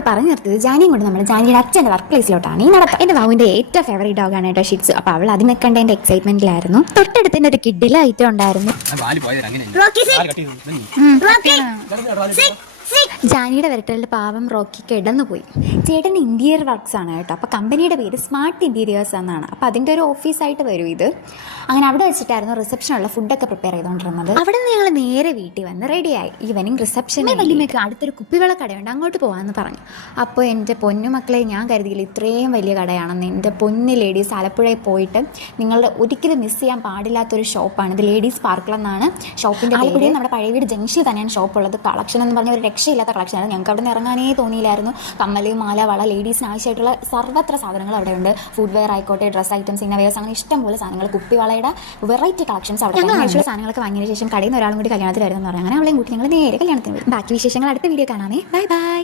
നമ്മൾ പറഞ്ഞു നിർത്തിയത് ജാനിയും കൊണ്ട് നമ്മൾ ജാനിയുടെ അച്ഛൻ്റെ വർക്ക് പ്ലേസിലോട്ടാണ് ഈ നടത്തുക. എൻ്റെ വാവുവിൻ്റെ ഏറ്റവും ഫേവറേറ്റ് ഡോഗാണ് കേട്ടോ ഷിറ്റ്സ്. അപ്പോൾ അവൾ അതിനെ കണ്ട എൻ്റെ എക്സൈറ്റ്മെന്റിലായിരുന്നു. തൊട്ടടുത്തിൻ്റെ ഒരു കിഡിലെ ഐറ്റം ഉണ്ടായിരുന്നു. ജാനിയുടെ വിരട്ടലിൽ പാവം റോക്കി കിടന്നു പോയി. ചേട്ടൻ ഇന്റീരിയർ വർക്ക്സ് ആണ് കേട്ടോ. അപ്പോൾ കമ്പനിയുടെ പേര് സ്മാർട്ട് ഇൻറ്റീരിയേഴ്സ് എന്നാണ്. അപ്പോൾ അതിൻ്റെ ഒരു ഓഫീസായിട്ട് വരും ഇത്. അങ്ങനെ അവിടെ വെച്ചിട്ടായിരുന്നു റിസപ്ഷനുള്ള ഫുഡൊക്കെ പ്രിപ്പയർ ചെയ്തുകൊണ്ടിരുന്നത്. അവിടെ നിന്ന് ഞങ്ങൾ നേരെ വീട്ടിൽ വന്ന് റെഡിയായി. ഈവനിങ് റിസപ്ഷന് വലിയമ്മയ്ക്ക് അടുത്തൊരു കുപ്പിവെള്ള കടയുണ്ട്, അങ്ങോട്ട് പോകാമെന്ന് പറഞ്ഞു. അപ്പോൾ എൻ്റെ പൊന്നുമക്കളെ ഞാൻ കരുതിയില്ല ഇത്രയും വലിയ കടയാണെന്ന്. എൻ്റെ പൊന്ന് ലേഡീസ്, ആലപ്പുഴയിൽ പോയിട്ട് നിങ്ങളുടെ ഒരിക്കലും മിസ് ചെയ്യാൻ പാടില്ലാത്തൊരു ഷോപ്പാണ് ഇത്. ലേഡീസ് പാർക്കിൾ എന്നാണ് ഷോപ്പിൻ്റെ പേര്. നമ്മുടെ പഴയ വീട് ജംഗ്ഷനിൽ തന്നെയാണ് ഷോപ്പ് ഉള്ളത്. കളക്ഷൻ എന്ന് പറഞ്ഞ ഒരു രക്ഷയില്ലാത്ത കളക്ഷനാണ്. ഞങ്ങൾക്ക് അവിടെ നിന്ന് ഇറങ്ങാനേ തോന്നിയില്ലായിരുന്നു. കമ്മല്, മാല, വള, ലേഡീസിന് ആവശ്യമായിട്ടുള്ള സർവ്വത്ര സാധനങ്ങൾ അവിടെ ഉണ്ട്. ഫുഡ് വെയർ ആയിക്കോട്ടെ, ഡ്രസ് ഐറ്റംസ്, ഇന്നവേഴ്സ്, അങ്ങനെ ഇഷ്ടംപോലെ സാധനങ്ങൾ. കുപ്പിവളയുടെ വെറൈറ്റി കളക്ഷൻസ് അവിടെ. ആവശ്യമുള്ള സാധനങ്ങളൊക്കെ വാങ്ങിയതിന് ശേഷം കടയിൽ നിന്ന് ഒരാളും കൂടി കല്യാണത്തിൽ വരുമെന്ന് പറഞ്ഞു. അങ്ങനെ അവളെയും കൂട്ടി ഞങ്ങൾ നേരെ കല്യാണത്തിന് പോയി. ബാക്കി വിശേഷങ്ങൾ അടുത്ത വീഡിയോ കാണാമേ. Bye bye.